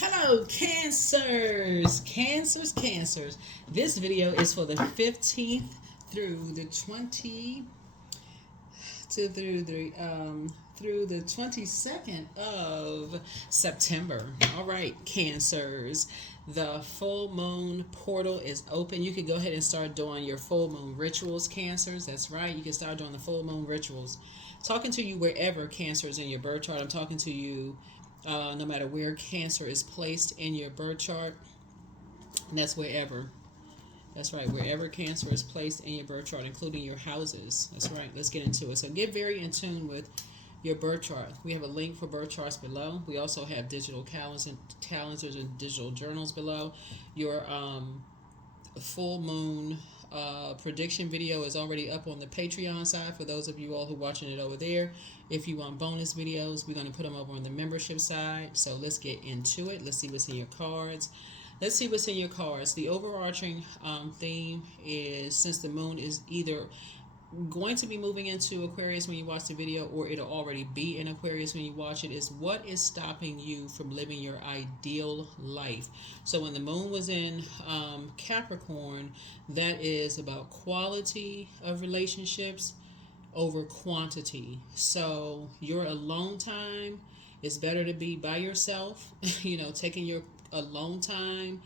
Hello, Cancers. This video is for the 15th through the 20 to through the 22nd of September. All right, Cancers. The full moon portal is open. You can go ahead and start doing your full moon rituals, Cancers. That's right. You can start doing the full moon rituals. Talking to you wherever Cancer is in your birth chart. I'm talking to you no matter where Cancer is placed in your birth chart. And that's wherever. That's right, wherever Cancer is placed in your birth chart, including your houses. That's right, let's get into it. So get very in tune with your birth chart. We have a link for birth charts below. We also have digital calendars and digital journals below. Your full moon prediction video is already up on the Patreon side for those of you all who are watching it over there. If you want bonus videos, we're going to put them over on the membership side. So let's get into it. Let's see what's in your cards. Let's see what's in your cards. The overarching theme is, since the moon is either going to be moving into Aquarius when you watch the video, or it'll already be in Aquarius when you watch it, is what is stopping you from living your ideal life. So when the moon was in Capricorn, that is about quality of relationships over quantity. So your alone time is better to be by yourself, taking your alone time,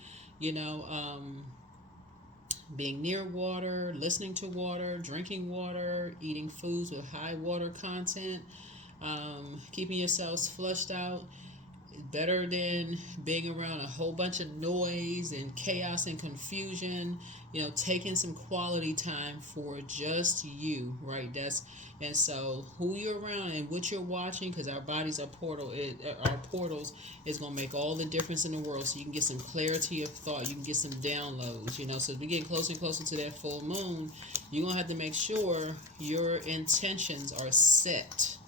being near water, listening to water, drinking water, eating foods with high water content, keeping yourselves flushed out, better than being around a whole bunch of noise and chaos and confusion. Taking some quality time for just you, right? And so who you're around and what you're watching, because our bodies are our portals, is going to make all the difference in the world. So you can get some clarity of thought, you can get some downloads. So as we get closer and closer to that full moon, you're going to have to make sure your intentions are set.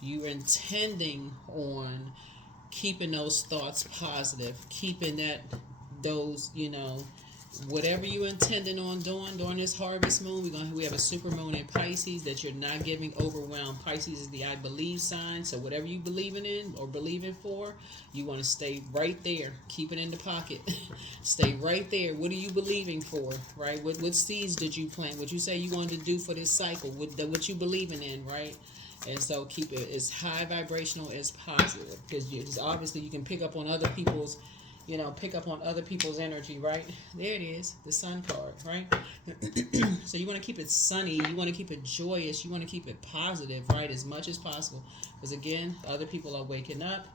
You're intending on keeping those thoughts positive, keeping those, whatever you intending on doing during this harvest moon. We have a super moon in Pisces that you're not getting overwhelmed. Pisces is the I believe sign. So whatever you believing in or believing for, you want to stay right there. Keep it in the pocket. Stay right there. What are you believing for, right? What seeds did you plant? What you say you wanted to do for this cycle? What you believing in, right? And so keep it as high vibrational as positive, because obviously you can pick up on other people's energy, right? There it is, the sun card, right? So you want to keep it sunny, you want to keep it joyous, you want to keep it positive, right, as much as possible. Because again, other people are waking up.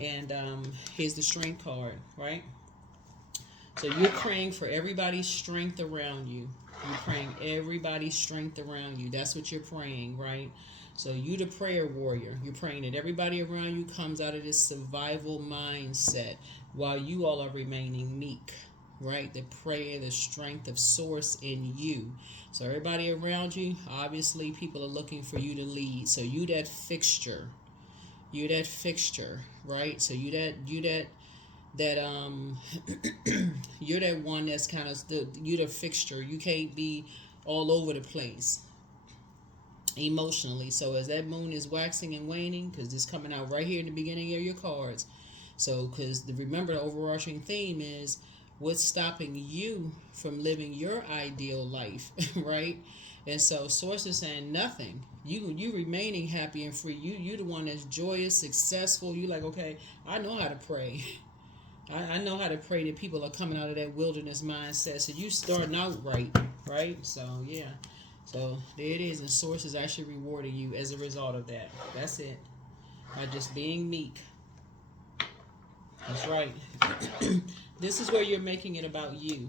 And here's the strength card, right? So you're praying for everybody's strength around you. You're praying everybody's strength around you. That's what you're praying, right? So you the prayer warrior. You're praying that everybody around you comes out of this survival mindset while you all are remaining meek, right? The prayer, the strength of source in you. So everybody around you, obviously people are looking for you to lead. So you that fixture. You that fixture, right? So you that you're that one that's kind of you the fixture. You can't be all over the place emotionally. So as that moon is waxing and waning, because it's coming out right here in the beginning of your cards. So because remember, the overarching theme is what's stopping you from living your ideal life, right? And so source is saying nothing. You remaining happy and free. You the one that's joyous, successful. You like, okay, I know how to pray. I know how to pray that people are coming out of that wilderness mindset. So you starting out right? So yeah. So there it is, and source is actually rewarding you as a result of that. That's it. By just being meek. That's right. This is where you're making it about you,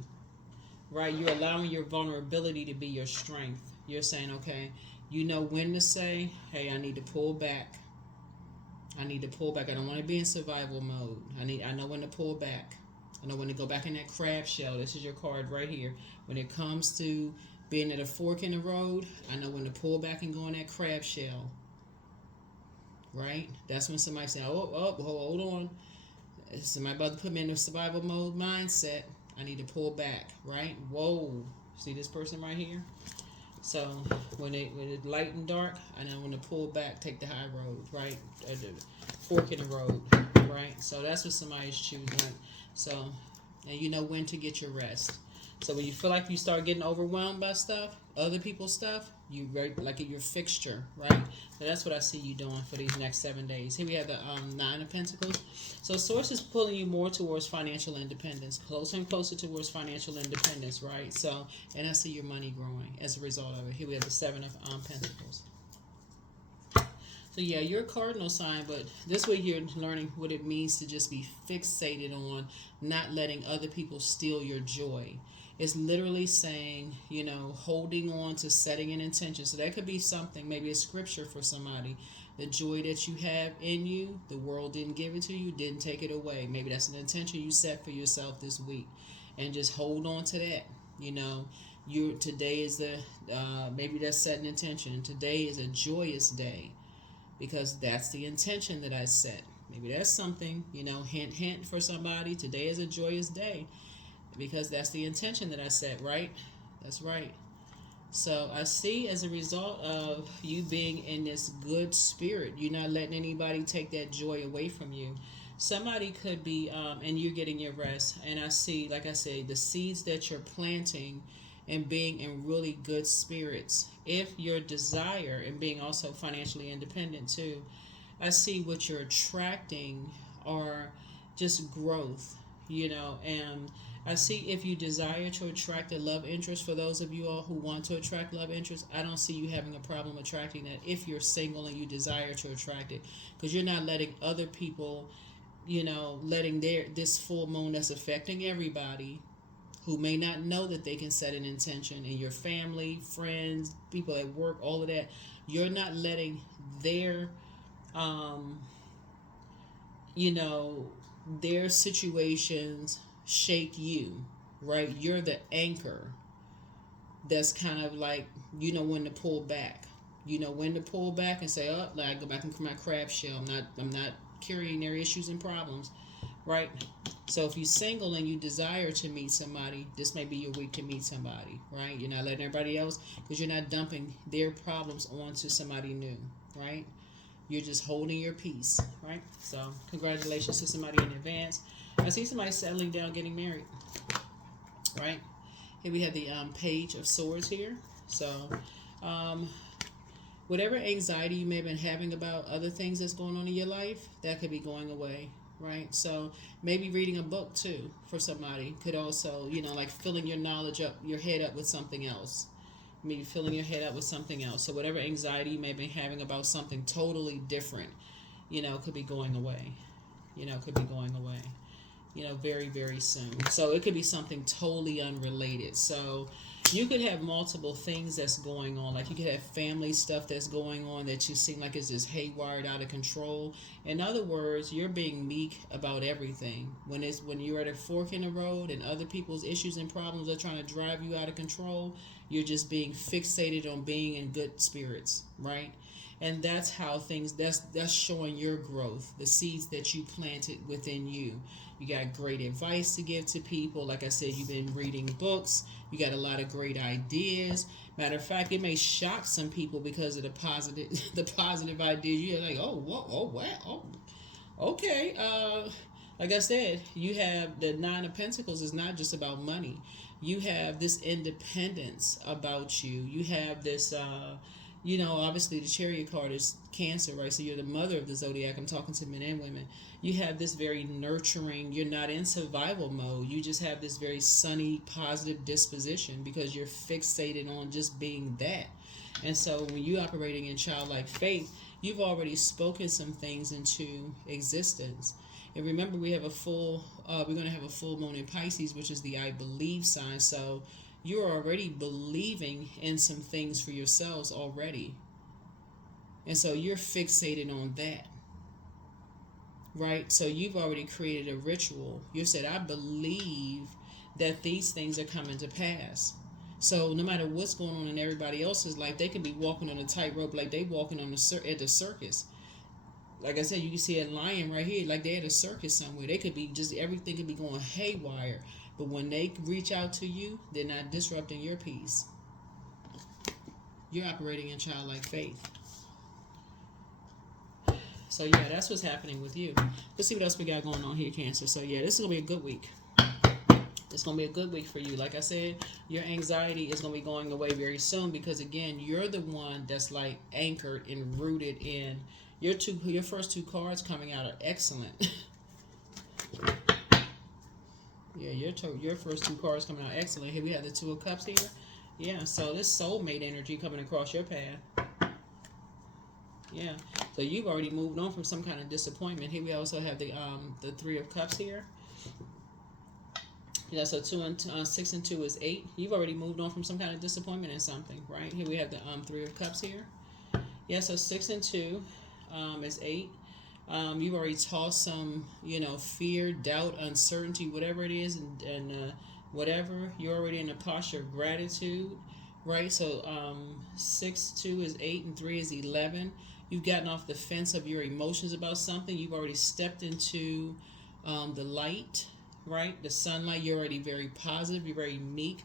right? You're allowing your vulnerability to be your strength. You're saying, okay, you know when to say, hey, I need to pull back. I need to pull back. I don't want to be in survival mode. I know when to pull back. I know when to go back in that crab shell. This is your card right here. When it comes to being at a fork in the road, I know when to pull back and go in that crab shell. Right? That's when somebody say, hold on. Somebody about to put me in the survival mode mindset. I need to pull back. Right? Whoa. See this person right here? So when it's light and dark, I know when to pull back, take the high road, right? The fork in the road, right? So that's what somebody's choosing. So, and you know when to get your rest. So when you feel like you start getting overwhelmed by stuff, other people's stuff, you like your fixture, right? So that's what I see you doing for these next 7 days. Here we have the Nine of Pentacles. So Source is pulling you more towards financial independence, closer and closer towards financial independence, right? So, and I see your money growing as a result of it. Here we have the Seven of Pentacles. So yeah, you're a cardinal sign, but this way you're learning what it means to just be fixated on not letting other people steal your joy. It's literally saying, you know, holding on to setting an intention. So that could be something, maybe a scripture for somebody. The joy that you have in you, the world didn't give it to you, didn't take it away. Maybe that's an intention you set for yourself this week. And just hold on to that. You know, today is maybe that's setting intention. Today is a joyous day, because that's the intention that I set. Maybe that's something, you know, hint, hint for somebody. Today is a joyous day because that's the intention that I set, right? That's right. So I see as a result of you being in this good spirit, you're not letting anybody take that joy away from you. Somebody could be, and you're getting your rest. And I see, like I say, the seeds that you're planting and being in really good spirits. If your desire and being also financially independent too, I see what you're attracting are just growth, you know, and I see if you desire to attract a love interest, for those of you all who want to attract love interest, I don't see you having a problem attracting that if you're single and you desire to attract it, because you're not letting other people, you know, letting this full moon that's affecting everybody who may not know that they can set an intention, in your family, friends, people at work, all of that. You're not letting their, you know, their situations shake you, right? You're the anchor that's kind of like, you know when to pull back. You know when to pull back and say, oh, I go back into my crab shell. I'm not carrying their issues and problems, right? So if you're single and you desire to meet somebody, this may be your week to meet somebody, right? You're not letting everybody else, because you're not dumping their problems onto somebody new, right? You're just holding your peace, right? So congratulations to somebody in advance. I see somebody settling down, getting married, right? Here we have the Page of Swords here. So whatever anxiety you may have been having about other things that's going on in your life, that could be going away, right? So maybe reading a book too for somebody could also, you know, like filling your knowledge up, your head up with something else. Maybe filling your head up with something else. So whatever anxiety you may have been having about something totally different, you know, could be going away. You know, could be going away. You know, very, very soon. So it could be something totally unrelated. So you could have multiple things that's going on. Like you could have family stuff that's going on that you seem like is just haywired, out of control. In other words, you're being meek about everything. When you're at a fork in the road and other people's issues and problems are trying to drive you out of control, you're just being fixated on being in good spirits, right? And that's how things, that's showing your growth, the seeds that you planted within you. You got great advice to give to people. Like I said, you've been reading books. You got a lot of great ideas. Matter of fact, it may shock some people because of the positive ideas. You're like, oh, whoa, oh, wow, oh, okay. Like I said, you have the Nine of Pentacles is not just about money. You have this independence about you. You have this, you know, obviously the Chariot card is Cancer, right? So you're the mother of the Zodiac. I'm talking to men and women. You have this very nurturing, you're not in survival mode. You just have this very sunny, positive disposition because you're fixated on just being that. And so when you're operating in childlike faith, you've already spoken some things into existence. And remember, we have we're going to have a full moon in Pisces, which is the I believe sign. So you're already believing in some things for yourselves already. And so you're fixated on that. Right? So you've already created a ritual. You said, I believe that these things are coming to pass. So no matter what's going on in everybody else's life, they can be walking on a tightrope like they walking on at the circus. Like I said, you can see a lion right here, like they're at a circus somewhere. They could be just, everything could be going haywire. But when they reach out to you, they're not disrupting your peace. You're operating in childlike faith. So yeah, that's what's happening with you. Let's see what else we got going on here, Cancer. So yeah, this is gonna be a good week. It's going to be a good week for you. Like I said, your anxiety is going to be going away very soon because, again, you're the one that's like anchored and rooted in your first two cards coming out are excellent. Yeah, your first two cards coming out excellent. Here we have the Two of Cups here. Yeah, so this soulmate energy coming across your path. Yeah, so you've already moved on from some kind of disappointment. Here we also have the Three of Cups here. Yeah, so 6 and 2 is 8. You've already moved on from some kind of disappointment in something, right? Here we have the Three of Cups here. Yeah, so 6 and 2 is 8. You've already tossed some, fear, doubt, uncertainty, whatever it is, and whatever. You're already in a posture of gratitude, right? So 6, 2 is 8, and 3 is 11. You've gotten off the fence of your emotions about something. You've already stepped into the light, right? The sunlight. You're already very positive. You're very meek,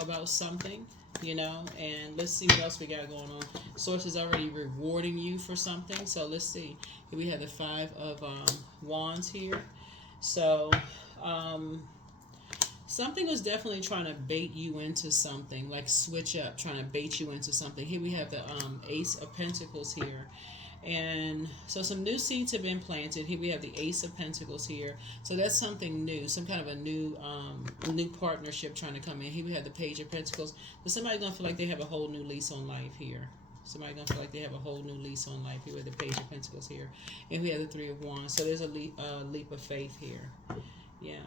about something, and let's see what else we got going on. Source is already rewarding you for something. So let's see. Here we have the Five of Wands here. So something was definitely trying to bait you into something, like switch up, trying to bait you into something. Here we have the Ace of Pentacles here. And so some new seeds have been planted. Here we have the Ace of Pentacles here. So that's something new, some kind of a new partnership trying to come in. Here we have the Page of Pentacles. So somebody's going to feel like they have a whole new lease on life here. Somebody's going to feel like they have a whole new lease on life. Here we have the Page of Pentacles here. And we have the Three of Wands. So there's a leap of faith here. Yeah.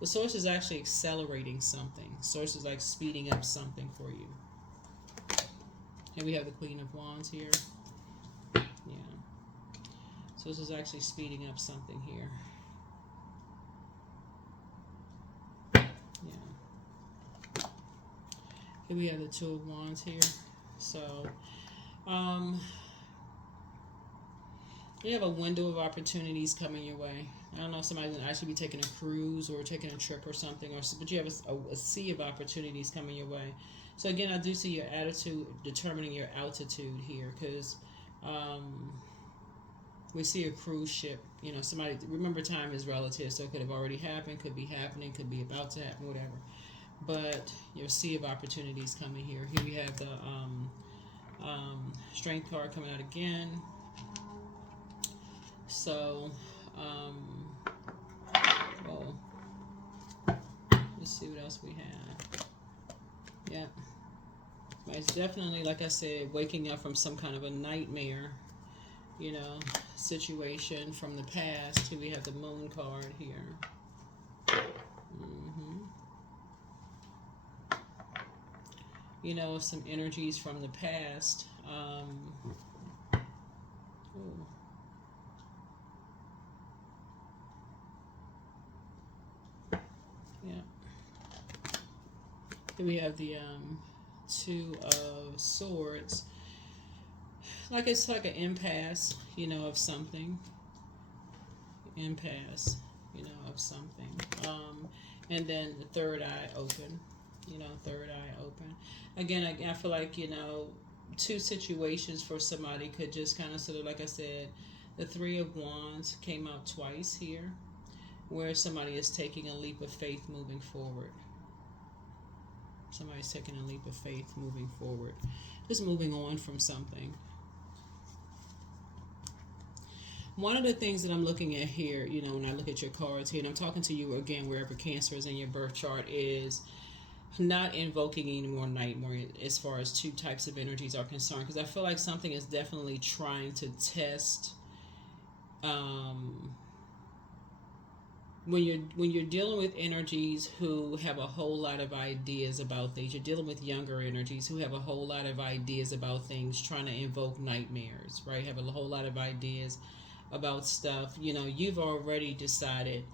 The source is actually accelerating something. Source is like speeding up something for you. And we have the Queen of Wands here. Yeah. So this is actually speeding up something here. Yeah. Here we have the Two of Wands here. So, you have a window of opportunities coming your way. I don't know if somebody's going to actually be taking a cruise or taking a trip or something, but you have a sea of opportunities coming your way. So again, I do see your attitude determining your altitude here, because we see a cruise ship. Somebody, remember, time is relative, so it could have already happened, could be happening, could be about to happen, whatever. But your sea of opportunities coming here. Here we have the Strength card coming out again. So, let's see what else we have. Yeah. It's definitely, like I said, waking up from some kind of a nightmare, situation from the past. Here we have the Moon card here. Some energies from the past. Yeah. Here we have the Two of Swords. Like it's like an impasse, of something. Impasse, of something. And then the third eye open. Third eye open. Again, I feel like, two situations for somebody could just kind of sort of, like I said, the Three of Wands came out twice here, where somebody is taking a leap of faith moving forward. Somebody's taking a leap of faith moving forward. Just moving on from something. One of the things that I'm looking at here, when I look at your cards here, and I'm talking to you again, wherever Cancer is in your birth chart, is not invoking any more nightmare as far as two types of energies are concerned, because I feel like something is definitely trying to test when you're dealing with energies who have a whole lot of ideas about things. You're dealing with younger energies who have a whole lot of ideas about things, trying to invoke nightmares, right? Have a whole lot of ideas about stuff. You've already decided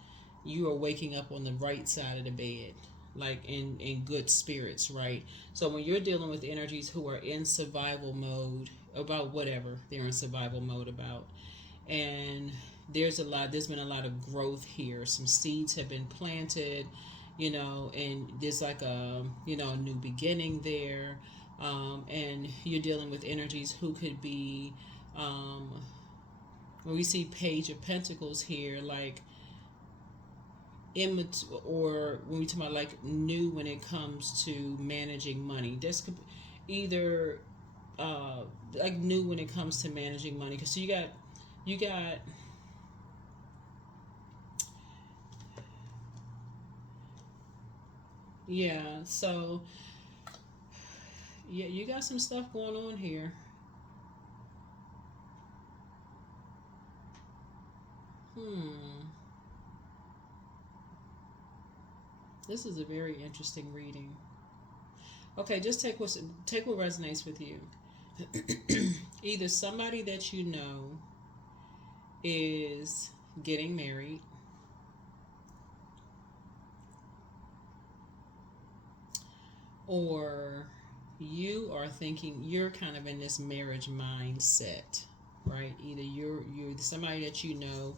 you are waking up on the right side of the bed, like in good spirits, right? So when you're dealing with energies who are in survival mode about whatever they're in survival mode about, and there's been a lot of growth here. Some seeds have been planted, and there's like a new beginning there. And you're dealing with energies who could be when we see Page of Pentacles here, like or when we talk about like new when it comes to managing money, this could either like new when it comes to managing money, because so you got yeah, so yeah, you got some stuff going on here. This is a very interesting reading. Okay, just take what resonates with you. Either somebody that you know is getting married, or you are thinking you're kind of in this marriage mindset, right? Either you're somebody that you know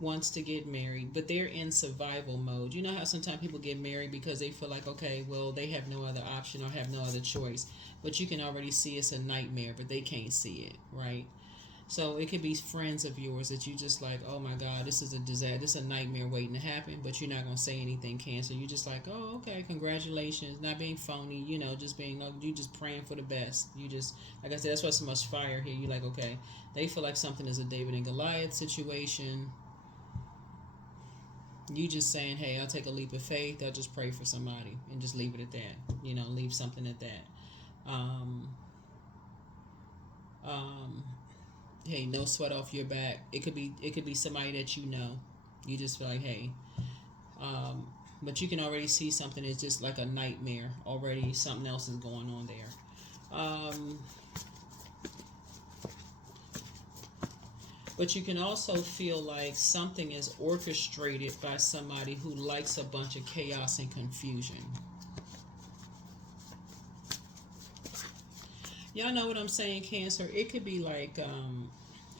wants to get married, but they're in survival mode. You know how sometimes people get married because they feel like, okay, well, they have no other option or have no other choice, but you can already see it's a nightmare, but they can't see it, right? So it could be friends of yours that you just like, oh my God, this is a disaster, this is a nightmare waiting to happen, but you're not gonna say anything, Cancer. You're just like, oh, okay, congratulations, not being phony, you know, just being like, you just praying for the best. You just, like I said, that's why so much fire here. You like, okay, they feel like something is a David and Goliath situation. You just saying, hey, I'll take a leap of faith. I'll just pray for somebody and just leave it at that. You know, leave something at that. Hey, no sweat off your back. It could be somebody that you know. You just feel like, hey, but you can already see something is just like a nightmare already. Something else is going on there. But you can also feel like something is orchestrated by somebody who likes a bunch of chaos and confusion. Y'all know what I'm saying, Cancer? It could be like,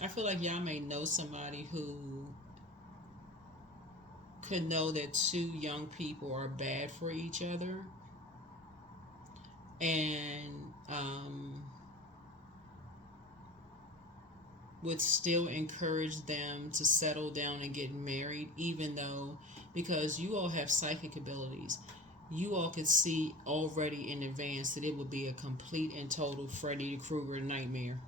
I feel like y'all may know somebody who could know that two young people are bad for each other. And would still encourage them to settle down and get married, even though, because you all have psychic abilities, you all could see already in advance that it would be a complete and total Freddy Krueger nightmare.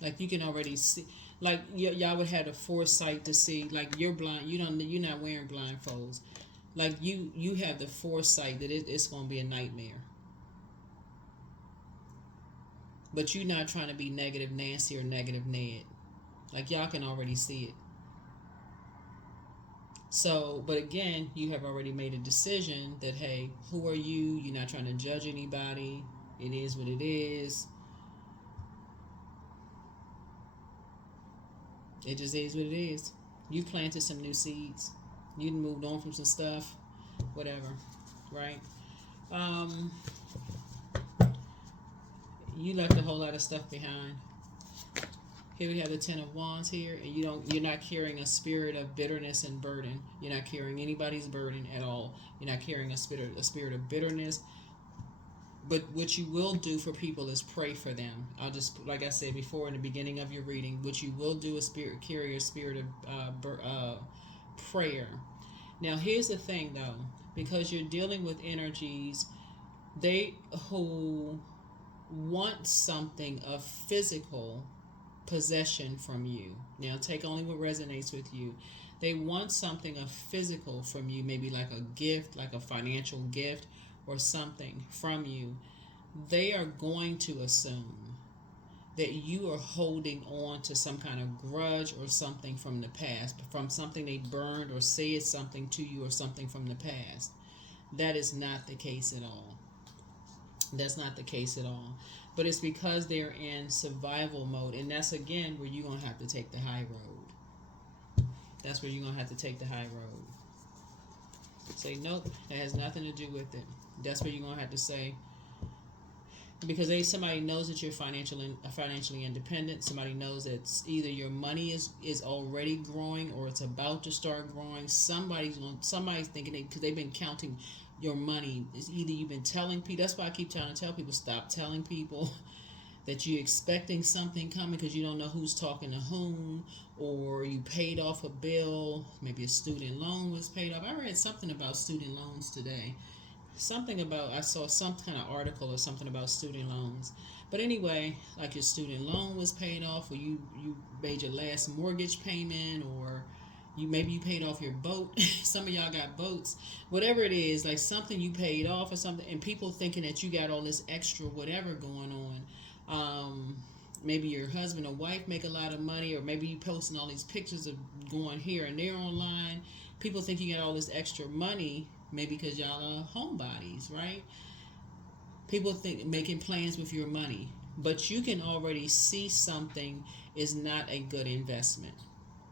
Like you can already see, like y'all would have the foresight to see, like you're blind, you're not wearing blindfolds, like you have the foresight that it's going to be a nightmare. But you're not trying to be negative Nancy or negative Ned. Like y'all can already see it. So, but again, you have already made a decision that, hey, who are you? You're not trying to judge anybody. It is what it is. It just is what it is. You planted some new seeds. You moved on from some stuff. Whatever. Right? You left a whole lot of stuff behind. Here we have the Ten of Wands here, and you're not carrying a spirit of bitterness and burden. You're not carrying anybody's burden at all. You're not carrying a spirit of bitterness. But what you will do for people is pray for them. I'll just, like I said before in the beginning of your reading, what you will do is carry a spirit of prayer. Now here's the thing though, because you're dealing with energies, they who want something of physical possession from you. Now take only what resonates with you. They want something of physical from you, maybe like a gift, like a financial gift or something from you. They are going to assume that you are holding on to some kind of grudge or something from the past, from something they burned or said something to you or something from the past. That is not the case at all. That's not the case at all. But it's because they're in survival mode. And that's, again, where you're going to have to take the high road. That's where you're going to have to take the high road. Say, nope, that has nothing to do with it. That's where you're going to have to say, because somebody knows that you're financially independent. Somebody knows that either your money is already growing or it's about to start growing. Somebody's thinking because they've been counting your money. It's either you've been telling people. That's why I keep trying to tell people, stop telling people that you're expecting something coming because you don't know who's talking to whom, or you paid off a bill, maybe a student loan was paid off. I read something about student loans today. Something about, I saw some kind of article or something about student loans. But anyway, like your student loan was paid off, or you made your last mortgage payment, or maybe you paid off your boat. Some of y'all got boats. Whatever it is, like something you paid off or something, and people thinking that you got all this extra whatever going on. Maybe your husband or wife make a lot of money, or maybe you posting all these pictures of going here and there online. People think you got all this extra money, maybe because y'all are homebodies, right? People think making plans with your money, but you can already see something is not a good investment.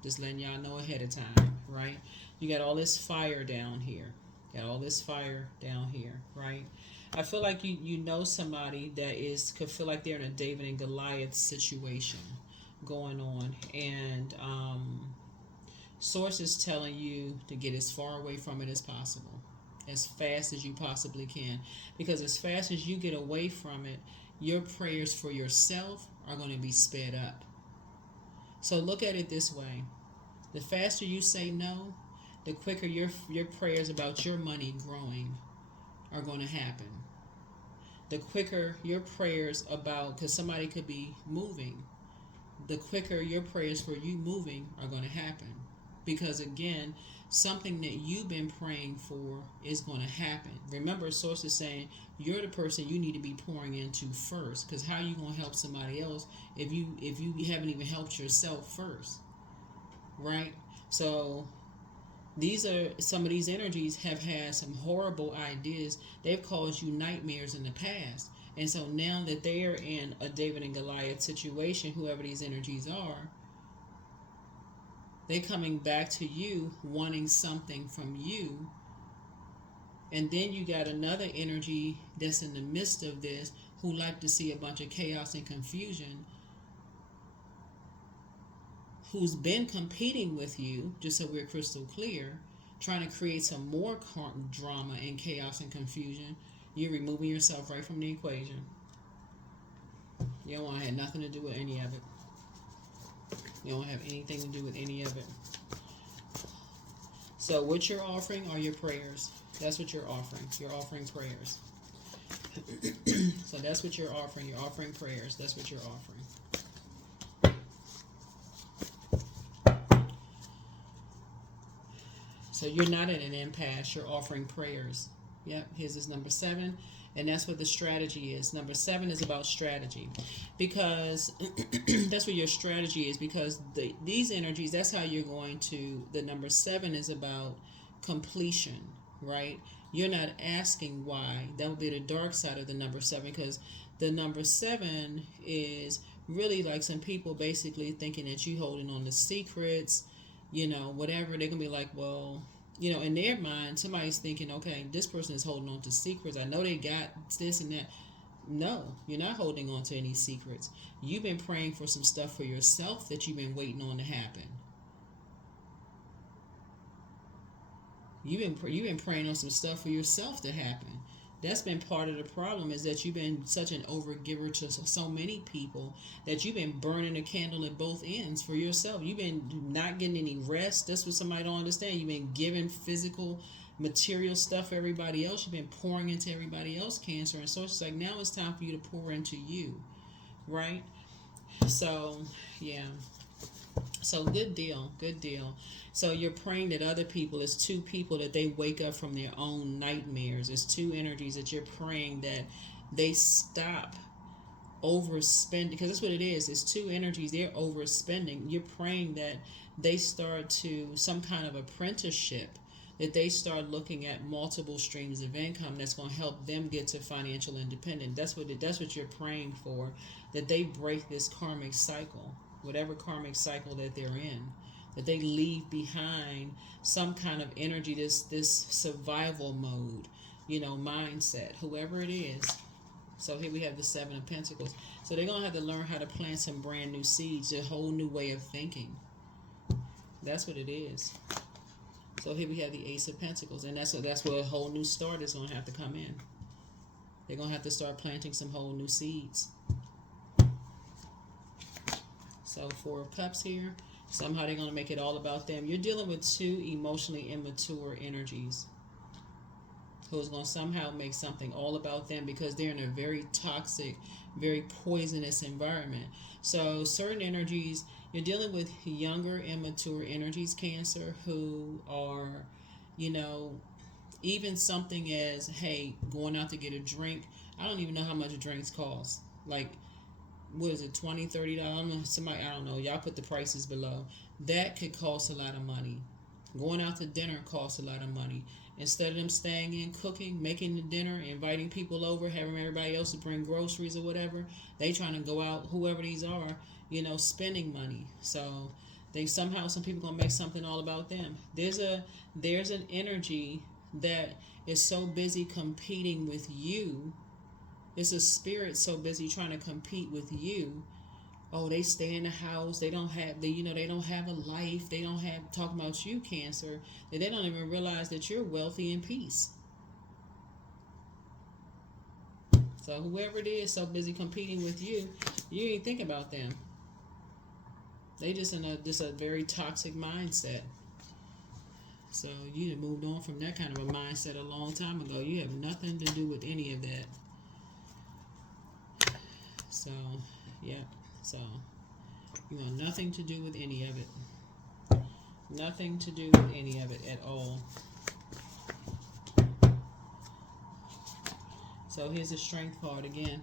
Just letting y'all know ahead of time, right? You got all this fire down here. Got all this fire down here, right? I feel like you know somebody that could feel like they're in a David and Goliath situation going on, and source is telling you to get as far away from it as possible, as fast as you possibly can, because as fast as you get away from it, your prayers for yourself are going to be sped up. So look at it this way: the faster you say no, the quicker your prayers about your money growing are going to happen. The quicker your prayers about, because somebody could be moving, the quicker your prayers for you moving are going to happen. Because again, something that you've been praying for is going to happen. Remember, source is saying you're the person you need to be pouring into first. Because how are you going to help somebody else if you haven't even helped yourself first, right? So these are some of these energies have had some horrible ideas. They've caused you nightmares in the past. And so now that they are in a David and Goliath situation, whoever these energies are, they're coming back to you wanting something from you. And then you got another energy that's in the midst of this who like to see a bunch of chaos and confusion, who's been competing with you, just so we're crystal clear, trying to create some more drama and chaos and confusion. You're removing yourself right from the equation. You don't want to have nothing to do with any of it. You don't have anything to do with any of it. So what you're offering are your prayers. That's what you're offering. You're offering prayers. So that's what you're offering. You're offering prayers. That's what you're offering. So you're not in an impasse. You're offering prayers. Yep. Here's this number 7. And that's what the strategy is. Number 7 is about strategy. Because that's what your strategy is. Because these energies, that's how you're going to... The number 7 is about completion, right? You're not asking why. That would be the dark side of the number 7. Because the number 7 is really like some people basically thinking that you holding on to secrets, whatever. They're going to be like, well... in their mind, somebody's thinking, okay, this person is holding on to secrets. I know they got this and that. No, you're not holding on to any secrets. You've been praying for some stuff for yourself that you've been waiting on to happen. You've been praying on some stuff for yourself to happen. That's been part of the problem, is that you've been such an overgiver to so many people that you've been burning a candle at both ends for yourself. You've been not getting any rest. That's what somebody don't understand. You've been giving physical, material stuff for everybody else. You've been pouring into everybody else cancer. And so it's like, now it's time for you to pour into you, right? So, yeah. So good deal. So you're praying that other people, it's 2 people, that they wake up from their own nightmares. It's 2 energies that you're praying that they stop overspending, because that's what it is. It's 2 energies. They're overspending. You're praying that they start to some kind of apprenticeship, that they start looking at multiple streams of income that's going to help them get to financial independence. That's what you're praying for, that they break this karmic cycle, whatever karmic cycle that they're in, that they leave behind some kind of energy, this survival mode, mindset, whoever it is. So here we have the 7 of Pentacles. So they're going to have to learn how to plant some brand new seeds, a whole new way of thinking. That's what it is. So here we have the Ace of Pentacles. And that's where a whole new start is going to have to come in. They're going to have to start planting some whole new seeds. So 4 of Cups here. Somehow they're going to make it all about them. You're dealing with 2 emotionally immature energies who's going to somehow make something all about them because they're in a very toxic, very poisonous environment. So certain energies, you're dealing with younger, immature energies, Cancer, who are, you know, even something as, hey, going out to get a drink. I don't even know how much drinks cost. Like, what is it, $20, $30? Somebody, I don't know. Y'all put the prices below. That could cost a lot of money. Going out to dinner costs a lot of money. Instead of them staying in, cooking, making the dinner, inviting people over, having everybody else to bring groceries or whatever, they trying to go out, whoever these are, you know, spending money. So they somehow, some people gonna make something all about them. There's an energy that is so busy competing with you. It's a spirit so busy trying to compete with you. Oh, they stay in the house. They don't have they don't have a life. They don't have, talking about you, Cancer, that they don't even realize that you're wealthy in peace. So whoever it is so busy competing with you, you ain't think about them. They just in a very toxic mindset. So you have moved on from that kind of a mindset a long time ago. You have nothing to do with any of that. So, yeah. So, you want nothing to do with any of it. Nothing to do with any of it at all. So here's the Strength card again.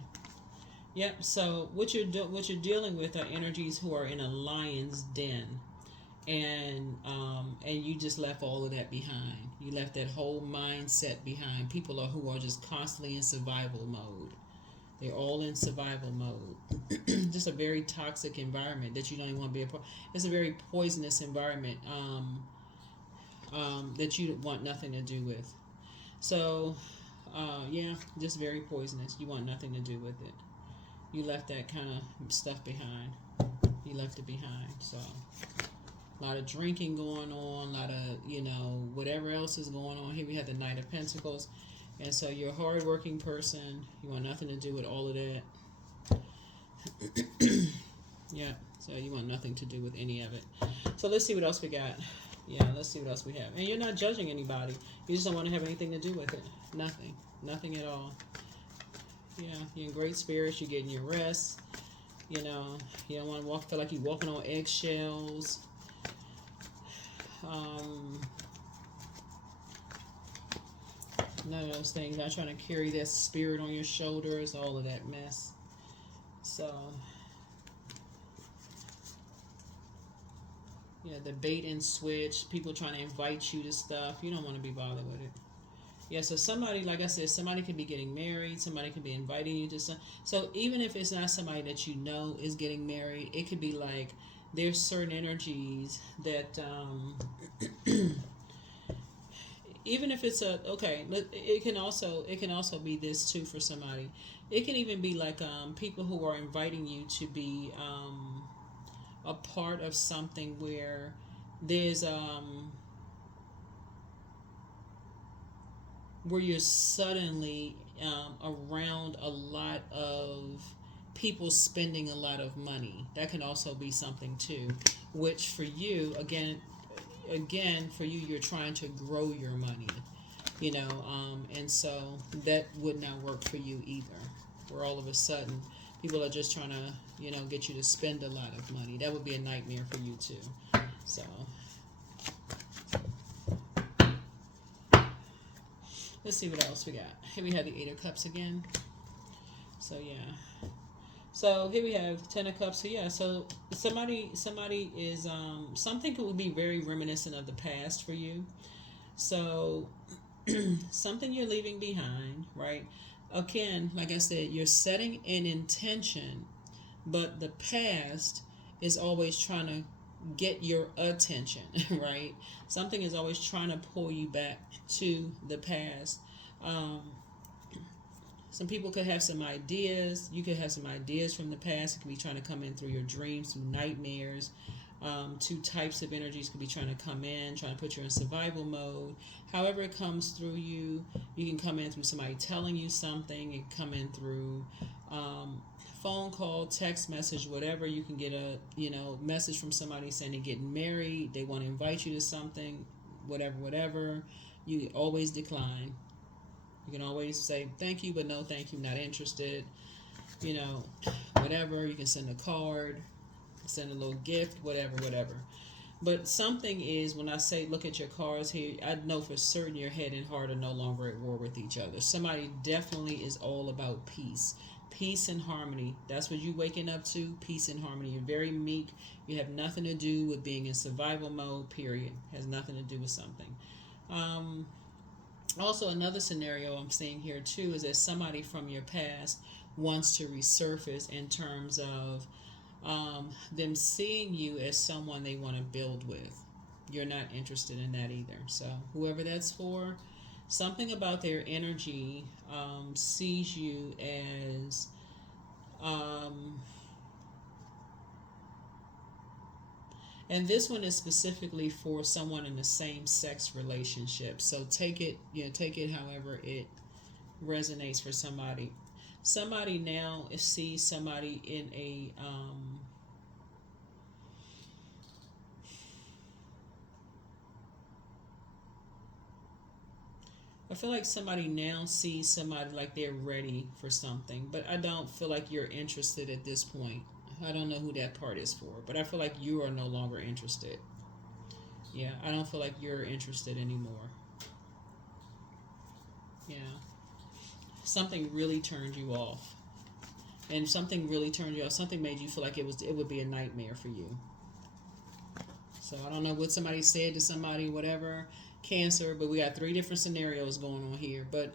Yep. So what you're dealing with are energies who are in a lion's den, and you just left all of that behind. You left that whole mindset behind. People who are just constantly in survival mode. They're all in survival mode. Just a very toxic environment that you don't even want to be a part. It's a very poisonous environment that you want nothing to do with. So, yeah, just very poisonous. You want nothing to do with it. You left that kind of stuff behind. You left it behind. So, a lot of drinking going on, a lot of, whatever else is going on. Here we have the Knight of Pentacles. And so you're a hard-working person. You want nothing to do with all of that. Yeah, so you want nothing to do with any of it. So let's see what else we got. Yeah, let's see what else we have. And you're not judging anybody. You just don't want to have anything to do with it. Nothing. Nothing at all. Yeah, you're in great spirits. You're getting your rest. You don't want to feel like you're walking on eggshells. None of those things. Not trying to carry that spirit on your shoulders, all of that mess. So, yeah, the bait and switch, people trying to invite you to stuff. You don't want to be bothered with it. Yeah, so somebody, like I said, somebody could be getting married. Somebody could be inviting you to some. So even if it's not somebody that you know is getting married, it could be like there's certain energies that even if it's it can also be this too for somebody. It can even be like people who are inviting you to be a part of something where there's where you're suddenly around a lot of people spending a lot of money. That can also be something too, which for you, again for you, you're trying to grow your money, and so that would not work for you either, where all of a sudden people are just trying to get you to spend a lot of money. That would be a nightmare for you too. So let's see what else we got. Here we have the 8 of Cups again. So yeah. So here we have 10 of Cups. So yeah, so somebody is something could be very reminiscent of the past for you. So something you're leaving behind, right? Again, like I said, you're setting an intention, but the past is always trying to get your attention, right? Something is always trying to pull you back to the past. Some people could have some ideas. You could have some ideas from the past. It could be trying to come in through your dreams, through nightmares. 2 types of energies could be trying to come in, trying to put you in survival mode. However it comes through you, you can come in through somebody telling you something. It can come in through phone call, text message, whatever. You can get a, message from somebody saying they're getting married, they want to invite you to something, whatever. You always decline. You can always say thank you, but no thank you, not interested. Whatever. You can send a card, send a little gift, whatever. But something is, when I say look at your cards here, I know for certain your head and heart are no longer at war with each other. Somebody definitely is all about peace. Peace and harmony. That's what you're waking up to. Peace and harmony. You're very meek. You have nothing to do with being in survival mode, period. Has nothing to do with something. Also, another scenario I'm seeing here too is that somebody from your past wants to resurface in terms of them seeing you as someone they want to build with. You're not interested in that either. So whoever that's for, something about their energy sees you as and this one is specifically for someone in the same sex relationship. So take it however it resonates for somebody. Somebody now sees somebody in a I feel like somebody now sees somebody like they're ready for something, but I don't feel like you're interested at this point. I don't know who that part is for, but I feel like you are no longer interested. Yeah, I don't feel like you're interested anymore. Yeah. Something really turned you off. And something really turned you off. Something made you feel like it would be a nightmare for you. So I don't know what somebody said to somebody, whatever, Cancer, but we got 3 different scenarios going on here. But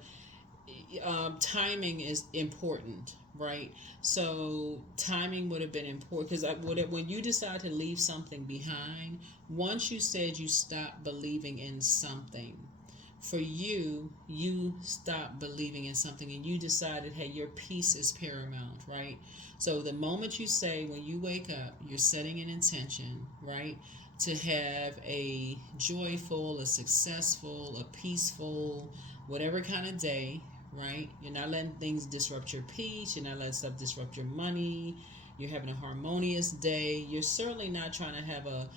timing is important, right? So timing would have been important because when you decide to leave something behind, once you said you stopped believing in something, for you stopped believing in something and you decided, hey, your peace is paramount, right? So the moment you say, when you wake up, you're setting an intention, right, to have a joyful, a successful, a peaceful, whatever kind of day, right? You're not letting things disrupt your peace. You're not letting stuff disrupt your money. You're having a harmonious day. You're certainly not trying to have a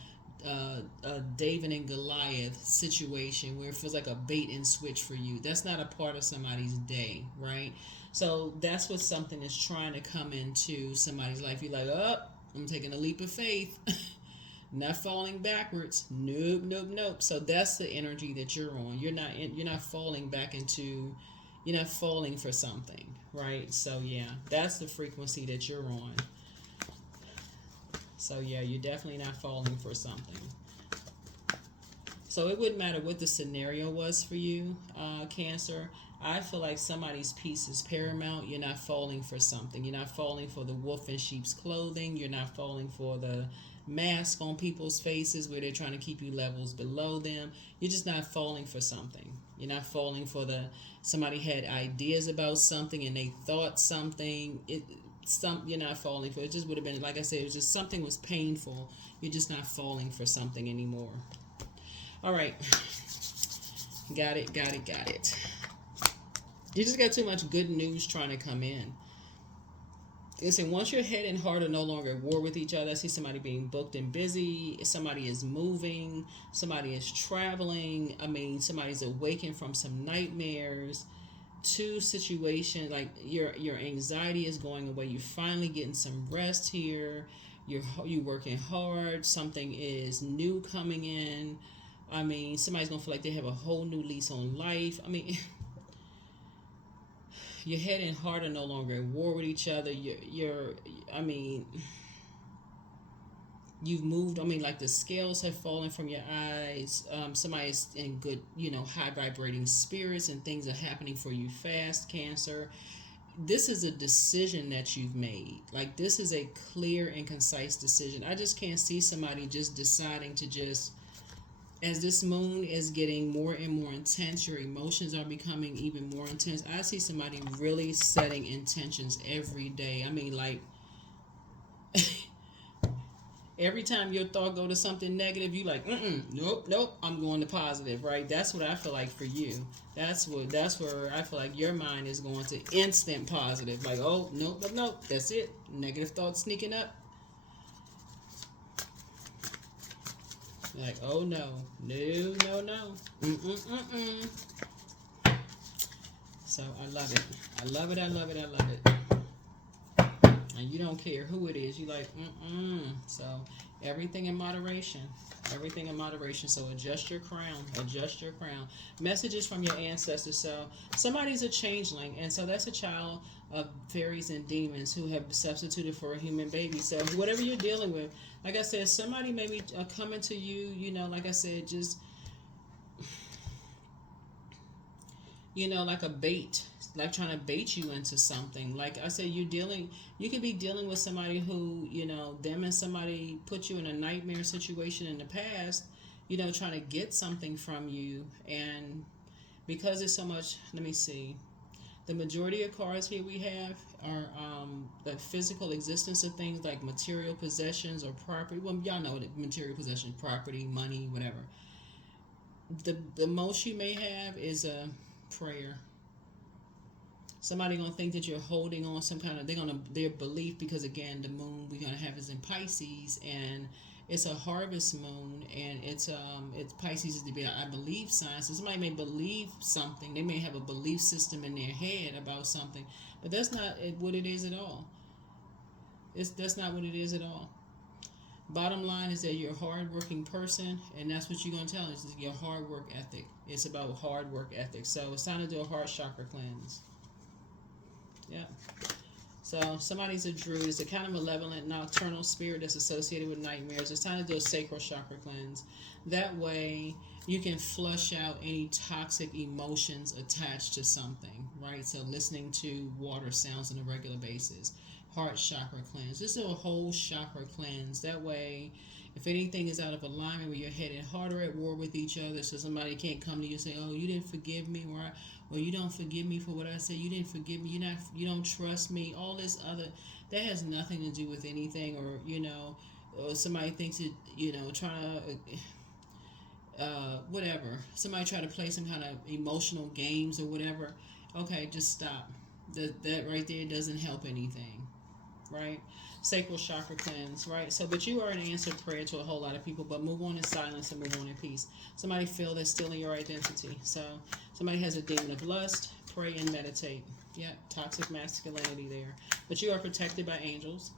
David and Goliath situation where it feels like a bait and switch for you. That's not a part of somebody's day, right? So that's what something is trying to come into somebody's life. You're like, oh, I'm taking a leap of faith. Not falling backwards. Nope. So that's the energy that you're on. You're not falling back into, you're not falling for something, right? So yeah, that's the frequency that you're on. So yeah, you're definitely not falling for something. So it wouldn't matter what the scenario was for you, Cancer. I feel like somebody's peace is paramount. You're not falling for something. You're not falling for the wolf in sheep's clothing. You're not falling for the mask on people's faces where they're trying to keep you levels below them. You're just not falling for something. You're not falling for somebody had ideas about something and they thought something. You're not falling for it. It just would have been, like I said, it was just something was painful. You're just not falling for something anymore. All right. Got it. You just got too much good news trying to come in. Listen, once your head and heart are no longer at war with each other, I see somebody being booked and busy. Somebody is moving. Somebody is traveling. Somebody's awakened from some nightmares. To situation like your anxiety is going away. You're finally getting some rest here. You're working hard. Something is new coming in. Somebody's gonna feel like they have a whole new lease on life. Your head and heart are no longer at war with each other. You've moved. Like the scales have fallen from your eyes. Somebody's in good, high vibrating spirits, and things are happening for you fast, Cancer. This is a decision that you've made. Like, this is a clear and concise decision. I just can't see somebody just deciding to just, as this moon is getting more and more intense, your emotions are becoming even more intense. I see somebody really setting intentions every day. Every time your thought go to something negative, you like, nope, I'm going to positive, right? That's what I feel like for you. That's where I feel like your mind is going to instant positive. Like, oh, nope, that's it. Negative thoughts sneaking up. Like, oh no. So I love it. I love it. And you don't care who it is. You like, So everything in moderation. Everything in moderation. So adjust your crown. Messages from your ancestors. So somebody's a changeling, and so that's a child of fairies and demons who have substituted for a human baby. So whatever you're dealing with, like I said, somebody may be coming to you, like I said, just, like a bait, like trying to bait you into something. Like I said, you could be dealing with somebody who, them and somebody put you in a nightmare situation in the past, trying to get something from you. And because there's so much, let me see, the majority of cards here we have are the physical existence of things like material possessions or property. Well, y'all know that material possession, property, money, whatever. The most you may have is a prayer. Somebody gonna think that you're holding on some kind of their belief, because again, the moon we're gonna have is in Pisces, and it's a harvest moon, and it's Pisces is to be I believe sign. So somebody may believe something. They may have a belief system in their head about something, but that's not what it is at all. That's not what it is at all. Bottom line is that you're a hard-working person, and that's what you're going to tell us, is your hard work ethic. It's about hard work ethic. So it's time to do a heart chakra cleanse. Yeah. So somebody's a druid. It's a kind of malevolent nocturnal spirit that's associated with nightmares. It's time to do a sacral chakra cleanse. That way you can flush out any toxic emotions attached to something, right? So listening to water sounds on a regular basis. Heart chakra cleanse. Just do a whole chakra cleanse. That way, if anything is out of alignment where you're headed harder at war with each other, so somebody can't come to you and say, "Oh, you didn't forgive me," or "You don't forgive me for what I said. You didn't forgive me. You don't trust me." All this other that has nothing to do with anything, or somebody thinks it, trying to whatever. Somebody try to play some kind of emotional games or whatever. Okay, just stop. That right there doesn't help anything. Right? Sacral chakra cleanse, right? So, but you are an answered prayer to a whole lot of people, but move on in silence and move on in peace. Somebody feel that's stealing your identity. So, somebody has a demon of lust, pray and meditate. Yeah, toxic masculinity there. But you are protected by angels.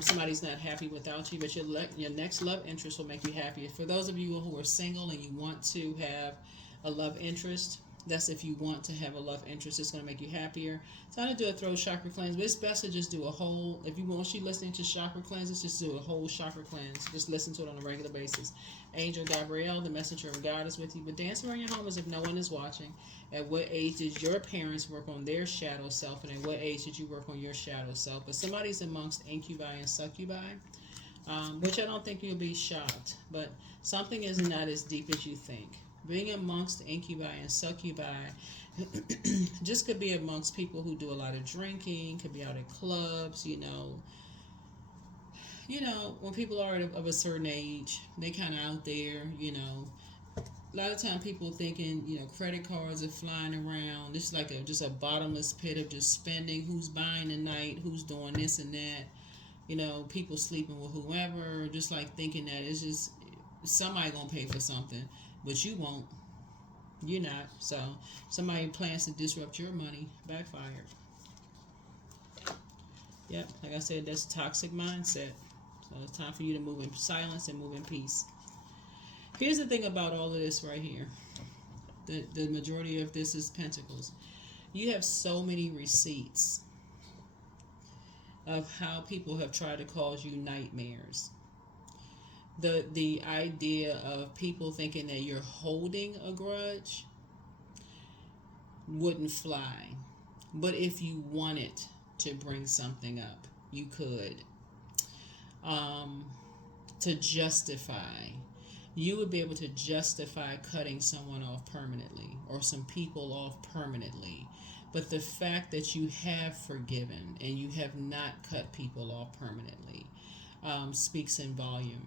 Somebody's not happy without you, but your next love interest will make you happy. For those of you who are single and you want to have a love interest, that's if you want to have a love interest, it's going to make you happier. It's time to do a throat chakra cleanse, but it's best to just do a whole, if you want, listening to chakra cleanses, just do a whole chakra cleanse. Just listen to it on a regular basis. Angel Gabrielle, the messenger of God, is with you. But dance around your home as if no one is watching. At what age did your parents work on their shadow self, and at what age did you work on your shadow self? But somebody's amongst incubi and succubi, which I don't think you'll be shocked. But something is not as deep as you think. Being amongst incubi and succubi just could be amongst people who do a lot of drinking, could be out at clubs, when people are of a certain age, they kind of out there, A lot of time people thinking, credit cards are flying around. It's like just a bottomless pit of just spending. Who's buying tonight? Who's doing this and that? People sleeping with whoever, just like thinking that it's just somebody gonna pay for something. But you won't. You're not. So somebody plans to disrupt your money. Backfired. Yep. Like I said, that's toxic mindset. So it's time for you to move in silence and move in peace. Here's the thing about all of this right here. The majority of this is pentacles. You have so many receipts of how people have tried to cause you nightmares. The idea of people thinking that you're holding a grudge wouldn't fly. But if you wanted to bring something up, you could. To justify. You would be able to justify cutting someone off permanently or some people off permanently. But the fact that you have forgiven and you have not cut people off permanently, speaks in volume.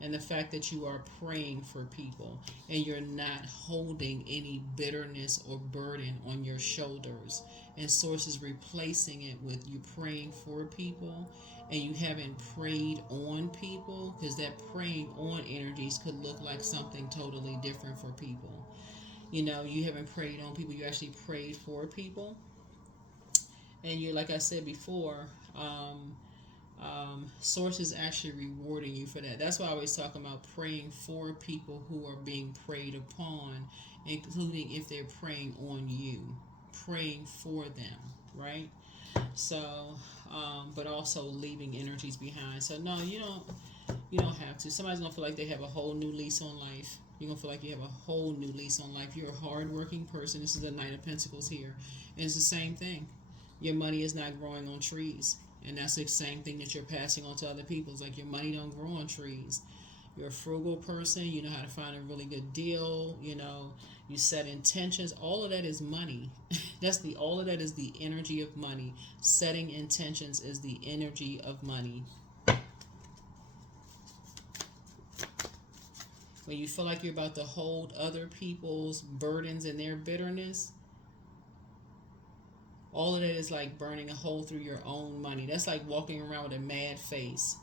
And the fact that you are praying for people and you're not holding any bitterness or burden on your shoulders, and source is replacing it with you praying for people, and you haven't prayed on people, because that praying on energies could look like something totally different for people. You know, you haven't prayed on people, you actually prayed for people. And you, like I said before, source is actually rewarding you for that. That's why I always talk about praying for people who are being prayed upon, including if they're praying on you, praying for them, right? So, but also leaving energies behind. So no, you don't have to. Somebody's gonna feel like they have a whole new lease on life. You're gonna feel like you have a whole new lease on life. You're a hard-working person. This is the Knight of Pentacles here, and it's the same thing. Your money is not growing on trees, and that's the same thing that you're passing on to other people. It's like your money don't grow on trees. You're a frugal person. You know how to find a really good deal. You know, you set intentions. All of that is money. All of that is the energy of money. Setting intentions is the energy of money. When you feel like you're about to hold other people's burdens and their bitterness, all of that is like burning a hole through your own money. That's like walking around with a mad face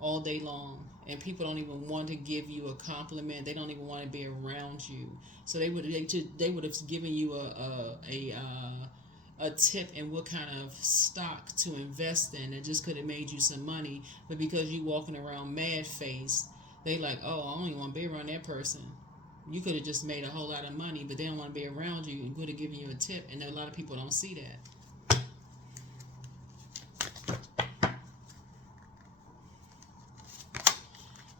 all day long, and people don't even want to give you a compliment. They don't even want to be around you. So they would have given you a tip in what kind of stock to invest in. It just could have made you some money, but because you walking around mad face, they like, oh, I don't even want to be around that person. You could have just made a whole lot of money, but they don't want to be around you and could have given you a tip, and a lot of people don't see that.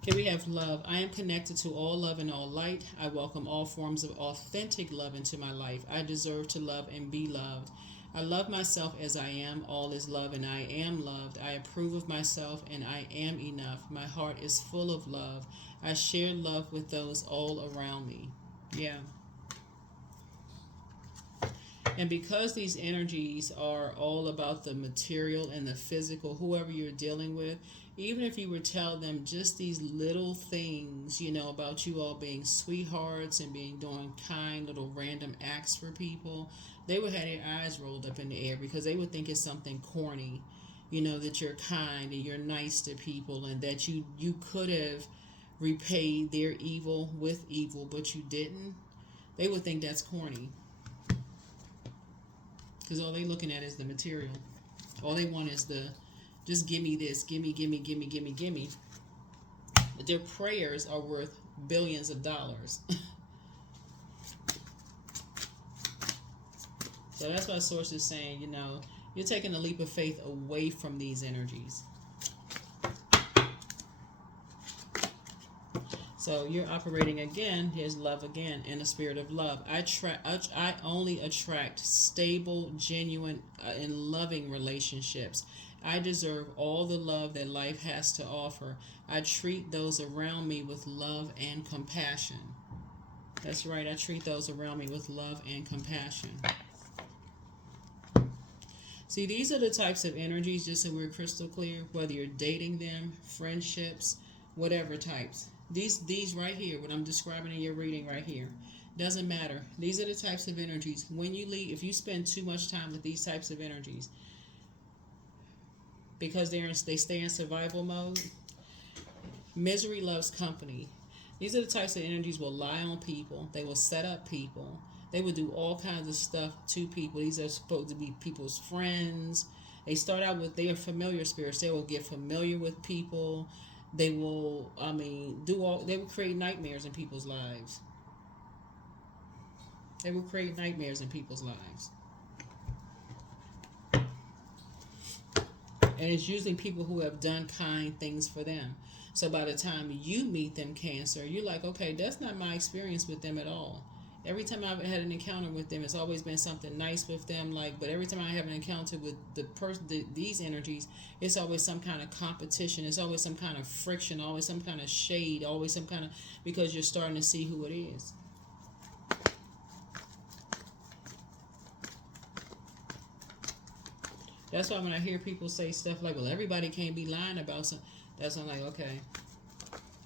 Okay, we have love. I am connected to all love and all light. I welcome all forms of authentic love into my life. I deserve to love and be loved. I love myself as I am. All is love and I am loved. I approve of myself and I am enough. My heart is full of love. I share love with those all around me. Yeah. And because these energies are all about the material and the physical, whoever you're dealing with, even if you were to tell them just these little things, you know, about you all being sweethearts and doing kind little random acts for people, they would have their eyes rolled up in the air, because they would think it's something corny, you know, that you're kind and you're nice to people, and that you could have repaid their evil with evil, but you didn't. They would think that's corny, because all they're looking at is the material. All they want is just give me this, give me. But their prayers are worth billions of dollars. So that's why Source is saying, you know, you're taking a leap of faith away from these energies. So you're operating again, here's love again, in a spirit of love. I only attract stable, genuine, and loving relationships. I deserve all the love that life has to offer. I treat those around me with love and compassion. That's right, I treat those around me with love and compassion. See, these are the types of energies, just so we're crystal clear, whether you're dating them, friendships, whatever types. These right here, what I'm describing in your reading right here, doesn't matter. These are the types of energies. When you leave, if you spend too much time with these types of energies, because they stay in survival mode, misery loves company. These are the types of energies will lie on people. They will set up people. They will do all kinds of stuff to people. These are supposed to be people's friends. They start out with, they are familiar spirits. They will get familiar with people. They will, they will create nightmares in people's lives. They will create nightmares in people's lives. And it's usually people who have done kind things for them. So by the time you meet them, Cancer, you're like, okay, that's not my experience with them at all. Every time I've had an encounter with them, it's always been something nice with them. But every time I have an encounter with these energies, it's always some kind of competition. It's always some kind of friction, always some kind of shade, always some kind of, because you're starting to see who it is. That's why when I hear people say stuff like, well, everybody can't be lying about something. That's when I'm like, okay.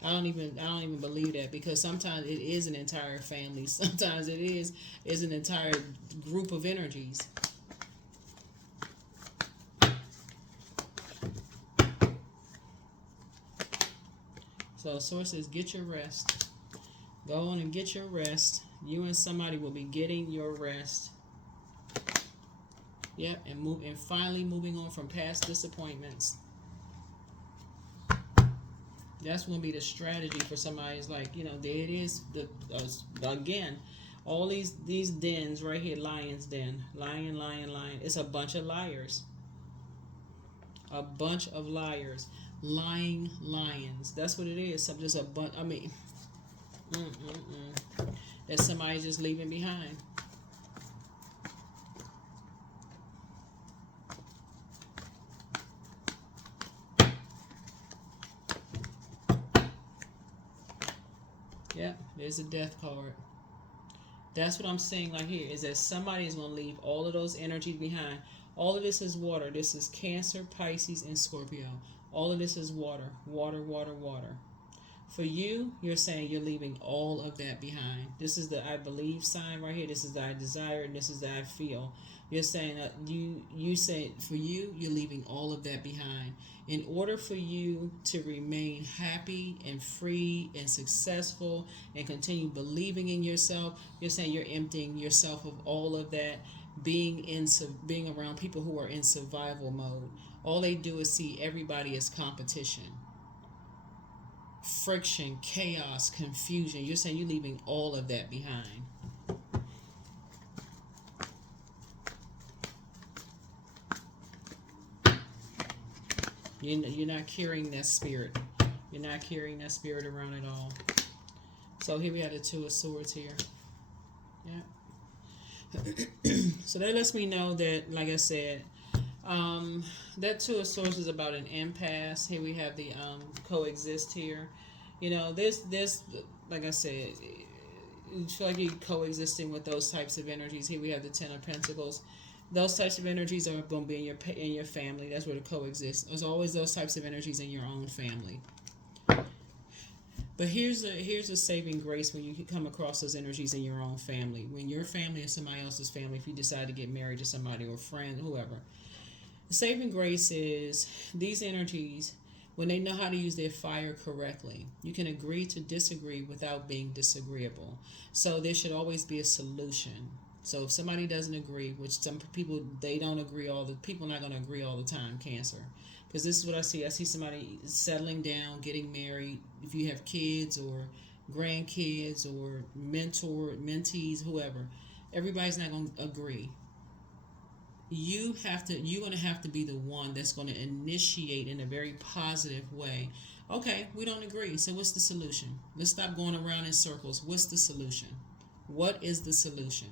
I don't even believe that, because sometimes it is an entire family. Sometimes it is an entire group of energies. So sources, get your rest. Go on and get your rest. You and somebody will be getting your rest. Yep, and finally moving on from past disappointments. That's going to be the strategy for somebody. Is like, you know, there it is. Again, all these dens right here, lion's den, lion. It's a bunch of liars. A bunch of liars, lying lions. That's what it is. So just a bunch. I mean, that somebody's just leaving behind. Yep, there's a death card. That's what I'm saying right here, is that somebody is going to leave all of those energies behind. All of this is water. This is Cancer, Pisces, and Scorpio. All of this is water. Water, water, water. For you, you're saying you're leaving all of that behind. This is the I believe sign right here. This is the I desire, and this is the I feel. You're saying that you say for you, you're leaving all of that behind. In order for you to remain happy and free and successful and continue believing in yourself, you're saying you're emptying yourself of all of that, being around people who are in survival mode. All they do is see everybody as competition. Friction, chaos, confusion. You're saying you're leaving all of that behind. You're not carrying that spirit. You're not carrying that spirit around at all. So here we have the Two of Swords here. Yeah. So that lets me know that, like I said, that Two of Swords is about an impasse. Here we have the coexist here. You know, this like I said, you feel like you're coexisting with those types of energies. Here we have the Ten of Pentacles. Those types of energies are going to be in your family. That's where to coexist. There's always those types of energies in your own family. But here's a saving grace when you come across those energies in your own family. When your family is somebody else's family, if you decide to get married to somebody or a friend, whoever. The saving grace is these energies, when they know how to use their fire correctly, you can agree to disagree without being disagreeable. So there should always be a solution. So if somebody doesn't agree, which some people, they don't agree people are not going to agree all the time, Cancer. Because this is what I see. I see somebody settling down, getting married. If you have kids or grandkids or mentees, whoever, everybody's not going to agree. You're going to have to be the one that's going to initiate in a very positive way. Okay, we don't agree. So what's the solution? Let's stop going around in circles. What's the solution? What is the solution?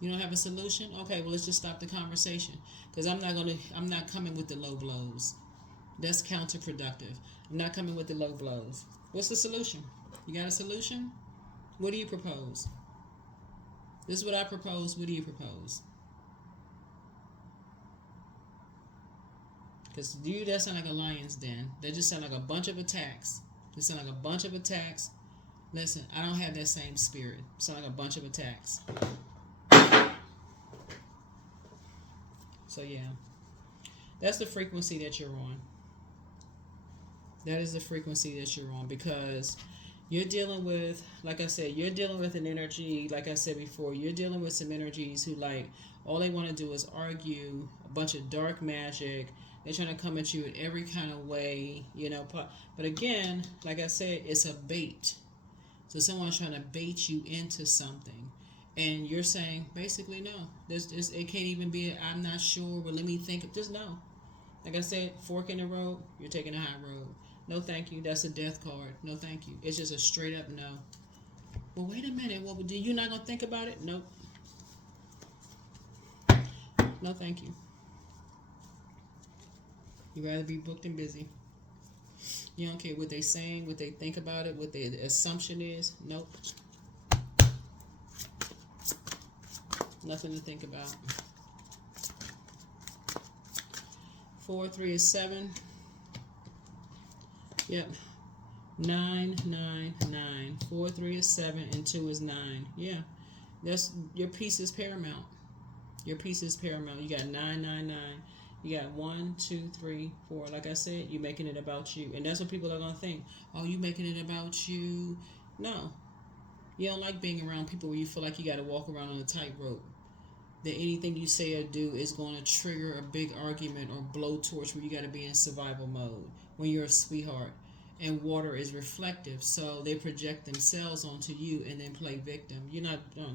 You don't have a solution? Okay, well, let's just stop the conversation. Because I'm not coming with the low blows. That's counterproductive. I'm not coming with the low blows. What's the solution? You got a solution? What do you propose? This is what I propose. What do you propose? Because that sound like a lion's den. That just sound like a bunch of attacks. They sound like a bunch of attacks. Listen, I don't have that same spirit. It sound like a bunch of attacks. So yeah, that's the frequency that you're on. That is the frequency that you're on, because you're dealing with, like I said, you're dealing with an energy, like I said before, you're dealing with some energies who, like, all they want to do is argue, a bunch of dark magic. They're trying to come at you in every kind of way, you know. But again, like I said, it's a bait. So someone's trying to bait you into something. And you're saying, basically, no. It can't even be I'm not sure, but let me think. Just no. Like I said, fork in the road, you're taking a high road. No, thank you. That's a death card. No, thank you. It's just a straight up no. Well, wait a minute. Well, you're not going to think about it? Nope. No, thank you. You'd rather be booked and busy. You don't care what they're saying, what they think about it, what their assumption is. Nope. Nothing to think about. 4, 3 is 7. Yep. 9, 9, 9. 4, 3 is 7, and 2 is 9. Yeah. That's your peace is paramount. Your peace is paramount. You got 9, 9, 9. You got 1, 2, 3, 4. Like I said, you're making it about you. And that's what people are going to think. Oh, you making it about you. No. You don't like being around people where you feel like you got to walk around on a tightrope. That anything you say or do is going to trigger a big argument or blowtorch where you got to be in survival mode when you're a sweetheart. And water is reflective, so they project themselves onto you and then play victim. You're not, no.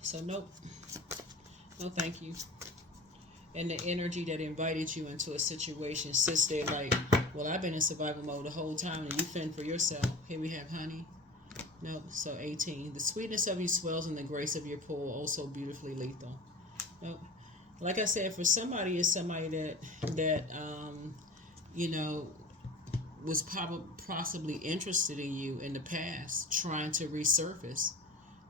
So nope. No thank you. And the energy that invited you into a situation sits there like, well, I've been in survival mode the whole time and you fend for yourself. Here we have honey. Nope. So 18. The sweetness of you swells and the grace of your pull, also beautifully lethal. Nope. Like I said, for somebody, it's somebody that you know, was possibly interested in you in the past, trying to resurface.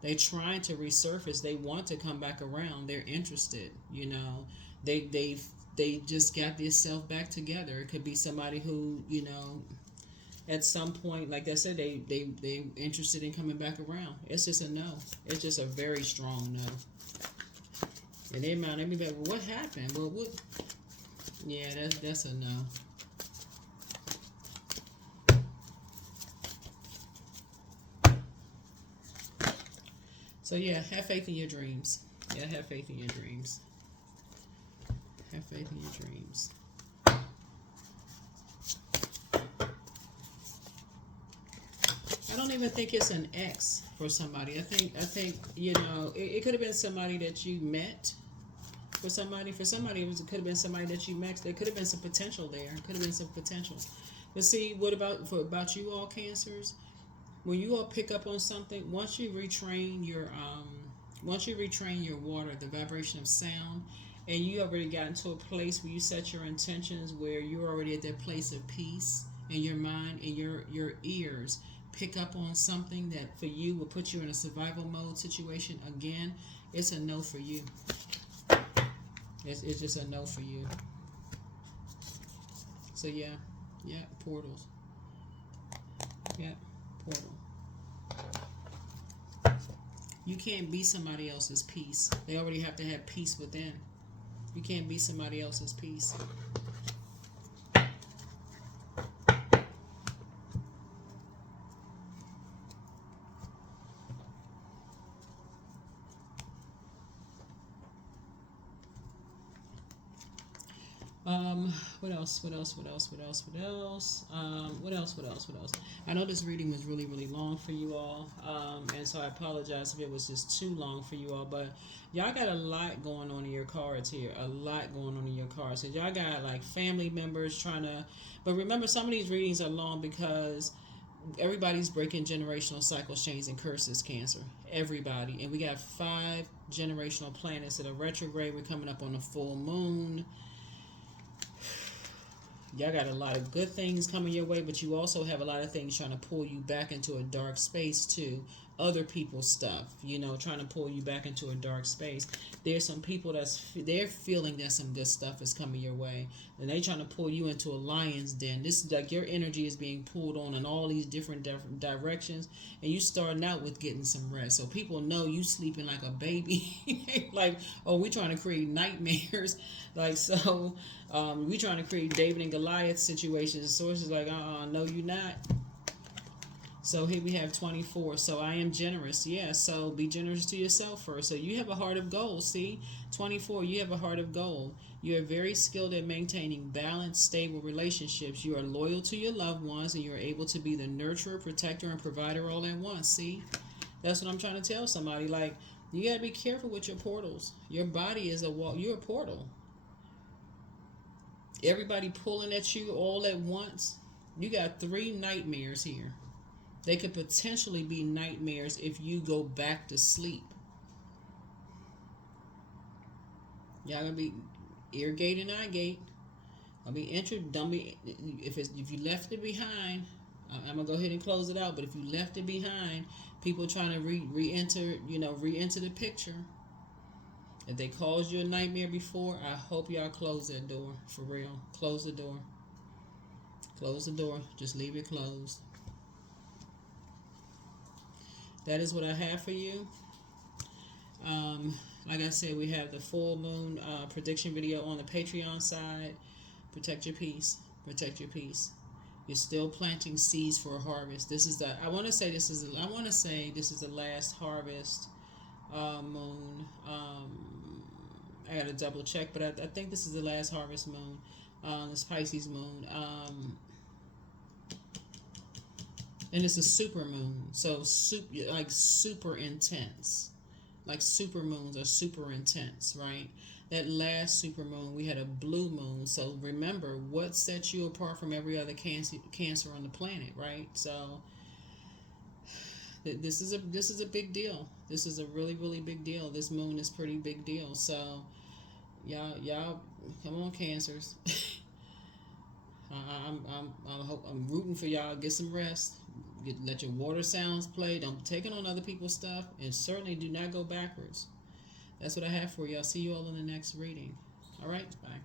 They're trying to resurface. They want to come back around. They're interested. You know, they just got their self back together. It could be somebody who, you know, at some point, like I said, they interested in coming back around. It's just a no. It's just a very strong no. And they might be like, well, what happened? Well, what? Yeah, that's a no. So yeah, have faith in your dreams. Yeah, have faith in your dreams. Have faith in your dreams. I don't even think it's an ex for somebody. I think you know, it could have been somebody that you met. For somebody, it could have been somebody that you met. There could have been some potential there. Could have been some potential. But see, what about you all Cancers? When you all pick up on something, once you retrain your water, the vibration of sound, and you already got into a place where you set your intentions, where you're already at that place of peace in your mind, and your ears pick up on something that for you will put you in a survival mode situation again, it's a no for you. It's just a no for you. So yeah, portals. Yeah. Portal. You can't be somebody else's peace. They already have to have peace within. You can't be somebody else's peace. What else? I know this reading was really, really long for you all. And so I apologize if it was just too long for you all, but y'all got a lot going on in your cards here. A lot going on in your cards. So y'all got like family members but remember, some of these readings are long because everybody's breaking generational cycles, chains, and curses, Cancer. Everybody. And we got 5 generational planets that are retrograde. We're coming up on a full moon. Y'all got a lot of good things coming your way, but you also have a lot of things trying to pull you back into a dark space too. Other people's stuff, you know, trying to pull you back into a dark space. There's some people they're feeling that some good stuff is coming your way, and they trying to pull you into a lion's den. This is like your energy is being pulled on in all these different directions, and you starting out with getting some rest. So people know you sleeping like a baby, like, oh, we trying to create nightmares, like so. We trying to create David and Goliath situations. The source is like, no, you're not. So here we have 24. So I am generous. Yeah, so be generous to yourself first. So you have a heart of gold. See, 24, you have a heart of gold. You are very skilled at maintaining balanced, stable relationships. You are loyal to your loved ones, and you're able to be the nurturer, protector, and provider all at once. See, that's what I'm trying to tell somebody. Like, you got to be careful with your portals. Your body is you're a portal. Everybody pulling at you all at once. You got 3 nightmares here. They could potentially be nightmares if you go back to sleep. Y'all gonna be ear gate and eye gate. I'll be don't be if you left it behind. I'm gonna go ahead and close it out. But if you left it behind, people trying to re-enter the picture. If they caused you a nightmare before, I hope y'all close that door. For real. Close the door. Close the door. Just leave it closed. That is what I have for you. Like I said, we have the full moon prediction video on the Patreon side. Protect your peace. Protect your peace. You're still planting seeds for a harvest. This is the. I want to say this is the last harvest moon. I gotta double check, but I think this is the last harvest moon. This Pisces moon. And it's a super moon, so super intense. Like super moons are super intense, right? That last super moon, we had a blue moon. So remember, what sets you apart from every other cancer on the planet, right? So this is a big deal. This is a really, really big deal. This moon is pretty big deal. So y'all, come on, Cancers. I'm rooting for y'all. Get some rest. Let your water sounds play. Don't take it on other people's stuff, and certainly do not go backwards. That's what I have for you. I'll see you all in the next reading. All right, bye.